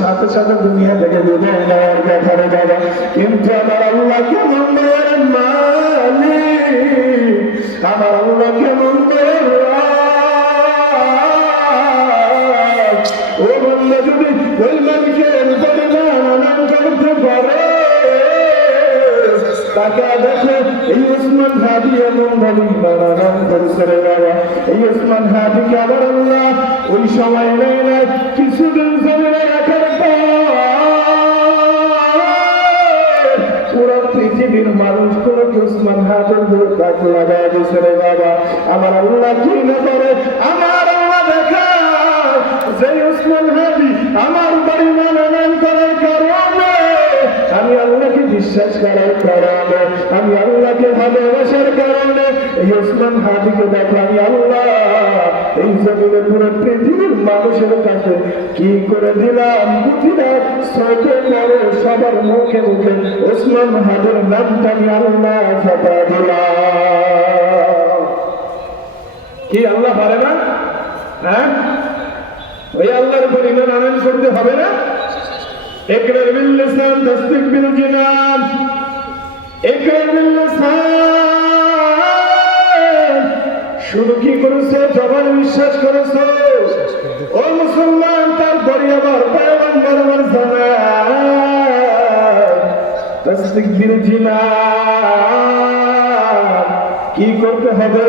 সাথে সাথে দুনিয়া থেকে বিদায় নেওয়ার ব্যাপারে বাবা। কিন্তু আমার আল্লাহ কেমন দয়ার আমার আল্লাহ কেমন এই ওসমান হাবি এমন ভাবে বানান করেছে রে বাবা। এই ওসমান হাবিকে আবার আল্লাহ ওই সময় নেই না মানুষ করে হাতের হাবির তাক লাগাই দিয়েছে রে বাবা আমার আল্লাহ কি না করে, আমার আল্লাহ দেখা যে উসমান হাবি আমার বাড়ি মানান করার কারণে আমি আল্লাহকে বিশ্বাস করার কারণে, আমি আল্লাহকে ভালোবাসার কারণে এই উসমান হাবিকে দেখো, আমি আল্লাহ পৃথিবীর মানুষের কাছে কি করে দিলাম বুঝিনা চোখে পড়ে সবার মুখে মুখে। ওসমান হাজুর নামটা আল্লাহ ফাটা দিলাম। কি আল্লাহ পারে না? হ্যাঁ? ওই আল্লাহর উপর ইমান আনন্দ করতে হবে না? একরার বিল লিসান, তাসদিক বিল জিনান একরার বিল শুধু কি করেছে? জবান বিশ্বাস করেছ। ও মুসলমান তারপরে আবার পয়গম্বর তসদিক বিল জিনান কি করতে হবে?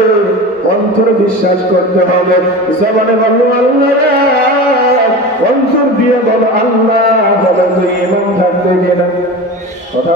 অন্তর বিশ্বাস করতে হবে। জবানে বলল, আল্লাহ, অন্তর দিয়ে বলো, আল্লাহ বলো, তুই এবং থাকতে গেলে কথা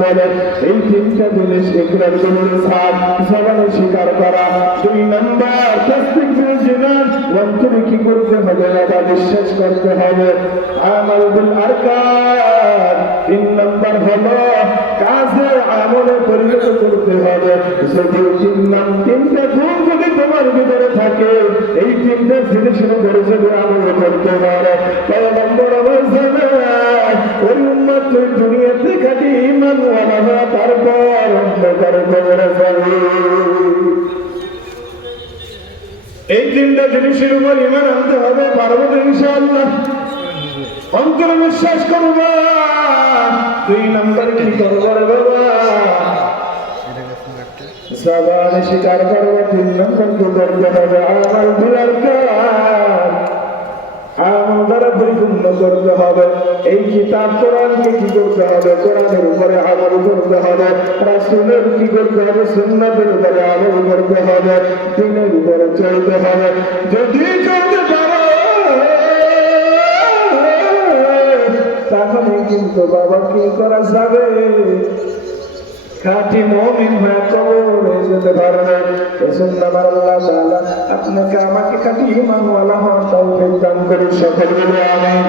বলেন এই তিনটা জিনিস ইকরার করুন সাত জবানে স্বীকার করা। দুই নাম্বার কি করতে হবে এটা বিশ্বাস করতে হবে। আমাল বিল আরকান। তিন নাম্বার হলো কাজে আমলে পরিণত করতে হবে। যদি তিন নাম তিনটা গুণ যদি তোমার ভিতরে থাকে, এই তিনটা জিনিসের যদি এই তিনটা জিনিসের উপর ইমান আনতে হবে, পারব তো ইনশাআল্লাহ। অন্তর বিশ্বাস করবা দুই নম্বর কি করব রে বাবা? সবাই স্বীকার করব, তিন নম্বর কি করতে আমার পরিপূর্ণ করতে হবে। এই কিতাব কোরআনকে কি করতে হবে? কোরআনের উপরে আমল করতে হবে। রাসূলের কি করতে হবে? সুন্নাতের উপরে আমল করতে হবে। দিনের উপরে চলতে হবে। যদি চলতে পারো, তাহলে কিন্তু বাবা কি করা যাবে? খাঁটি মমিন হয়ে কবরে যেতে পারবে আপনাকে আমাকে খাঁটি ইমানওয়ালা হওয়ার তৌফিক দান করে সকল বলে আমিন